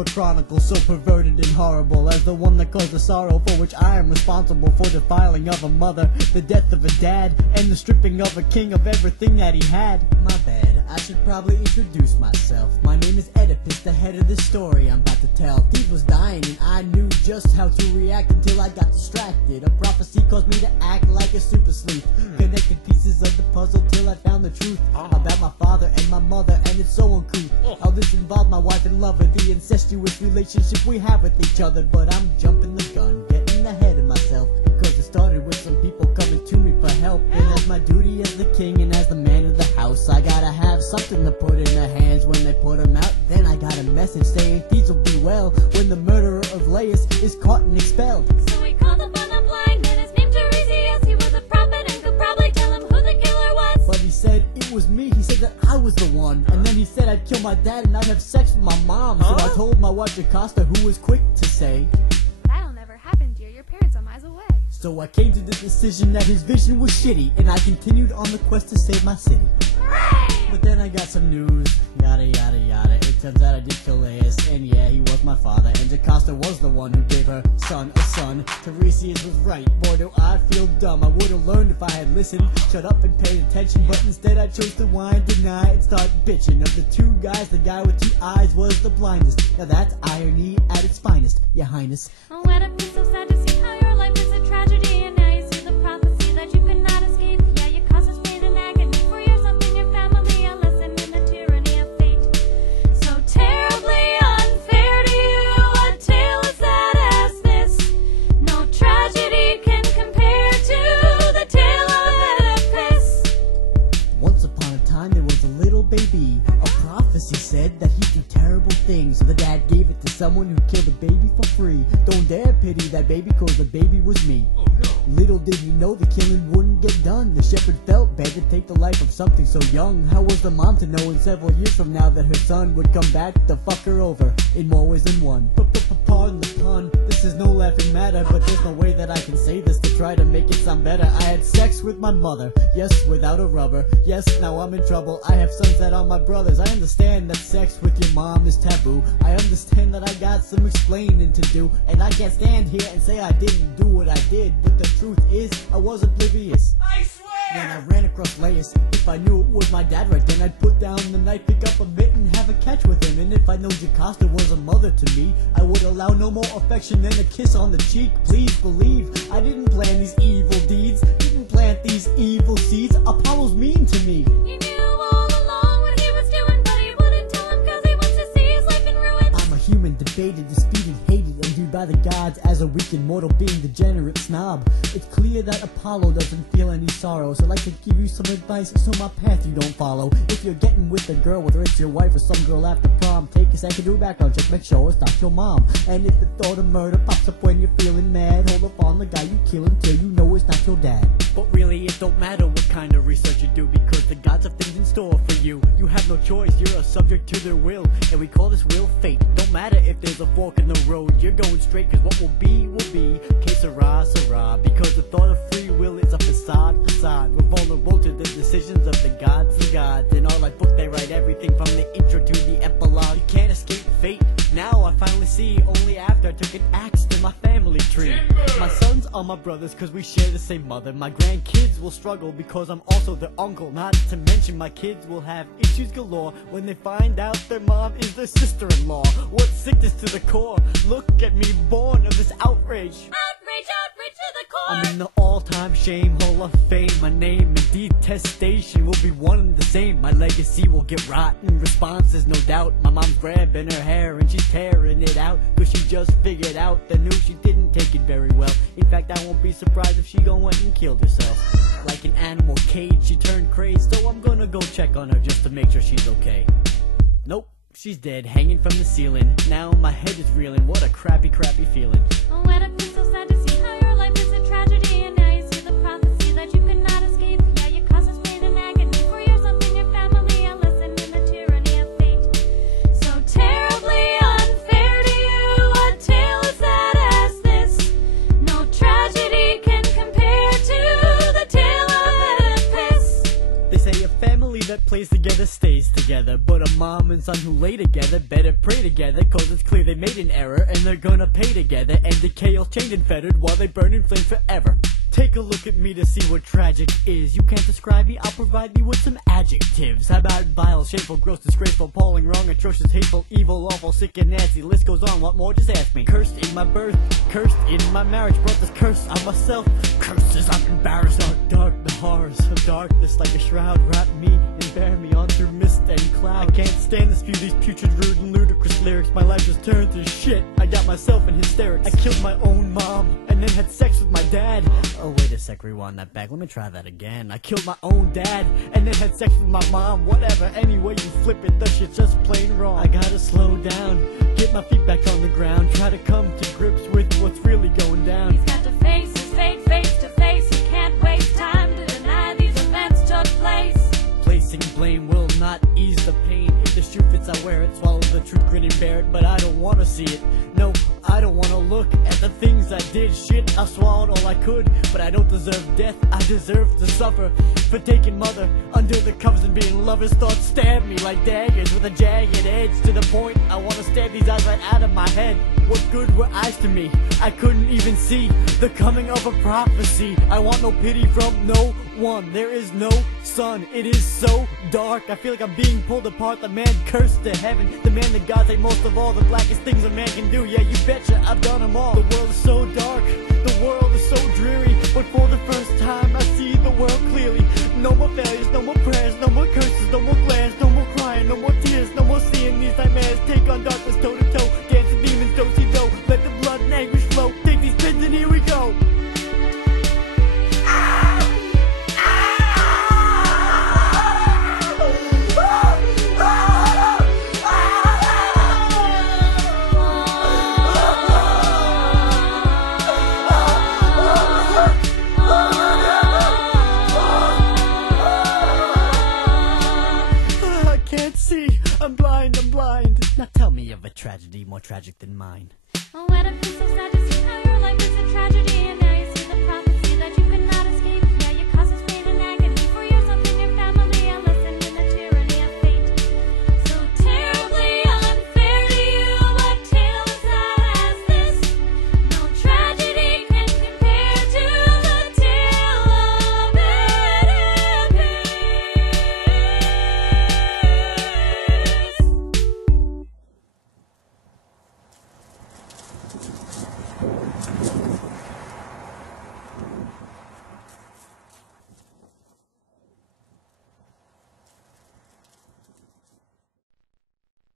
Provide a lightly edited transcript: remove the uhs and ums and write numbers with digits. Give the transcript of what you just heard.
a chronicle so perverted and horrible as the one that caused the sorrow for which I am responsible, for the defiling of a mother, the death of a dad, and the stripping of a king of everything that he had. My bad, I should probably introduce myself. My name is Oedipus, the head of this story I'm about to tell. Steve was dying and I knew just how to react until I got distracted. A prophecy caused me to act like a super sleuth, connected pieces of the puzzle till I found the truth about my father and my mother, and it's so uncouth how this involved my wife and lover, the incestuous relationship we have with each other. But I'm jumping the gun, getting ahead of myself, because it started with some people coming to me for help. And as my duty as the king and as the man of the house, I gotta have something to put in their hands when they put them out. Then I got a message saying things will be well when the murderer of Laius is caught and expelled. So he called upon a blind man, his name Tiresias. He was a prophet and could probably tell him who the killer was. But he said it was me, he said that I was the one. And then he said I'd kill my dad and I'd have sex with my mom. So I told my wife Jocasta, who was quick to say, "That'll never happen, dear. Your parents are miles away." so I came to the decision that his vision was shitty, and I continued on the quest to save my city. But then I got some news, yada yada yada. It turns out I did kill Laius, and yeah, he was my father. And Jocasta was the one who gave her son a son. Tiresias was right, boy do I feel dumb. I would've learned if I had listened, shut up and paid attention. But instead I chose to whine, deny, and start bitching. Of the two guys, the guy with 2 eyes was the blindest. Now that's irony at its finest, your highness. Oh, Oedipus, so sad to see how your life is a tragedy, and now you see the prophecy that you could not escape. Yeah, you cause us pain and agony for yourself and your family, a lesson in the tyranny of fate. So terribly unfair to you, a tale as sad as this. No tragedy can compare to the tale of Oedipus. Once upon a time there was a little baby. A prophecy said that he'd do terrible things, so the dad gave it to someone who killed the baby for free. Don't dare pity that baby, cause the baby was me. Little did he know the killing wouldn't get done. The shepherd felt bad to take the life of something so young. How was the mom to know in several years from now that her son would come back to fuck her over in more ways than one? Pardon the pun, this is no laughing matter, but there's no way that I can say this to try to make it sound better. I had sex with my mother, yes, without a rubber. Yes, now I'm in trouble, I have sons that are my brothers. I understand that sex with your mom is taboo. I understand that I got some explaining to do, and I can't stand here and say I didn't do what I did. But the truth is, I was oblivious. I swear! When I ran across Laius, if I knew it was my dad right then, I'd put down the knife, pick up a mitt, and have a catch with him. And if I know Jocasta was a mother to me, I would allow no more affection than a kiss on the cheek. Please believe, I didn't plan these evil deeds, didn't plant these evil seeds. Apollo's mean to me. You knew all along what he was doing, but he wouldn't tell him cause he wants to see his life in ruins. I'm a human, debated, disputed, hated, and viewed by the gods as a weak and mortal being, degenerate snob. It's clear that Apollo doesn't feel any sorrow, so I'd like to give you some advice so my path you don't follow. If you're getting with a girl, whether it's your wife or some girl after prom, take a second, do a background check, make sure it's not your mom. And if the thought of murder pops up when you're feeling mad, hold up on the guy you kill until you know it's not your dad. But really it don't matter what kind of research you do, because the gods have things in store for you. You have no choice, you're a subject to their will, and we call this will fate. Don't matter if there's a fork in the road, you're going straight, cause what will be, que sera, sera. Because the thought of free will is a facade. We're vulnerable to the decisions of the gods and gods. In our life book they write everything from the intro to the epilogue. You can't escape fate. Now I finally see, only after I took an axe to my family tree. My sons are my brothers cause we share the same mother. My grandkids will struggle because I'm also their uncle. Not to mention my kids will have issues galore when they find out their mom is their sister-in-law. What sickness to the core. Look at me, born of this outrage. Outrage to the core. I'm in the all-time shame hall of fame. My name and detestation will be one and the same. My legacy will get rotten. Responses, no doubt. My mom's grabbing her hair and she's tearing it out, cause she just figured out the news. She didn't take it very well. In fact, I won't be surprised if she went and killed herself. Like an animal cage, she turned crazed, so I'm gonna go check on her just to make sure she's okay. Nope, she's dead, hanging from the ceiling. Now my head is reeling. What a crappy feeling. Oh, Oedipus, so sad to see how your life is a tragedy, and now you see the prophecy that you could not escape. Yeah, you cause us pain and agony for yourself and your family, a lesson in the tyranny of fate. So terribly unfair to you, a tale as sad as this. No tragedy can compare to the tale of Oedipus. They say a family that plays together stays together. together, but a mom and son who lay together better pray together, cause it's clear they made an error and they're gonna pay together, and the chaos chained and fettered while they burn in flames forever. Take a look at me to see what tragic is. You can't describe me, I'll provide me with some adjectives. How about vile, shameful, gross, disgraceful, appalling, wrong, atrocious, hateful, evil, awful, sick and nasty. List goes on, what more? Just ask me. Cursed in my birth, cursed in my marriage, brought this curse on myself. Curses, I'm embarrassed. Dark, the horrors of darkness like a shroud wrap me and bear me on through mist and cloud. I can't stand to spew these putrid, rude, and ludicrous lyrics. My life just turned to shit. I got myself in hysterics. I killed my own mom and then had sex with my dad. Oh, wait a sec, rewind that back. Let me try that again. I killed my own dad and then had sex with my mom. Whatever, anyway you flip it, that shit's just plain wrong. I gotta slow down, get my feet back on the ground, try to come to grips with what's really going down. He's got to face his fate face to face. He can't waste time to deny these events took place. Placing blame will not ease the pain. If the shoe fits, I wear it. Swallow the truth, grin and bear it. But I don't wanna see it. No, I don't wanna look at the things I did. Shit, I swallowed all I could, but I don't deserve death. I deserve to suffer for taking mother under the covers and being lovers. Thoughts stab me like daggers with a jagged edge, to the point I wanna stab these eyes right out of my head. What good were eyes to me? I couldn't even see the coming of a prophecy. I want no pity from no one. There is no sun. It is so dark. I feel like I'm being pulled apart. The man cursed to heaven. The man that God hate most of all. The blackest things a man can do. Yeah, you betcha, I've done them all. The world is so dark. The world is so dreary. But for the first time, I see the world clearly. No more failures, no more prayers, no more curses, no more glares, no more crying, no more tears, no more seeing these nightmares. Take on darkness toe to toe. Dance with demons, do-si-do. Let the blood and anguish flow. Take these pins and here we go. I'm blind. Now tell me of a tragedy more tragic than mine.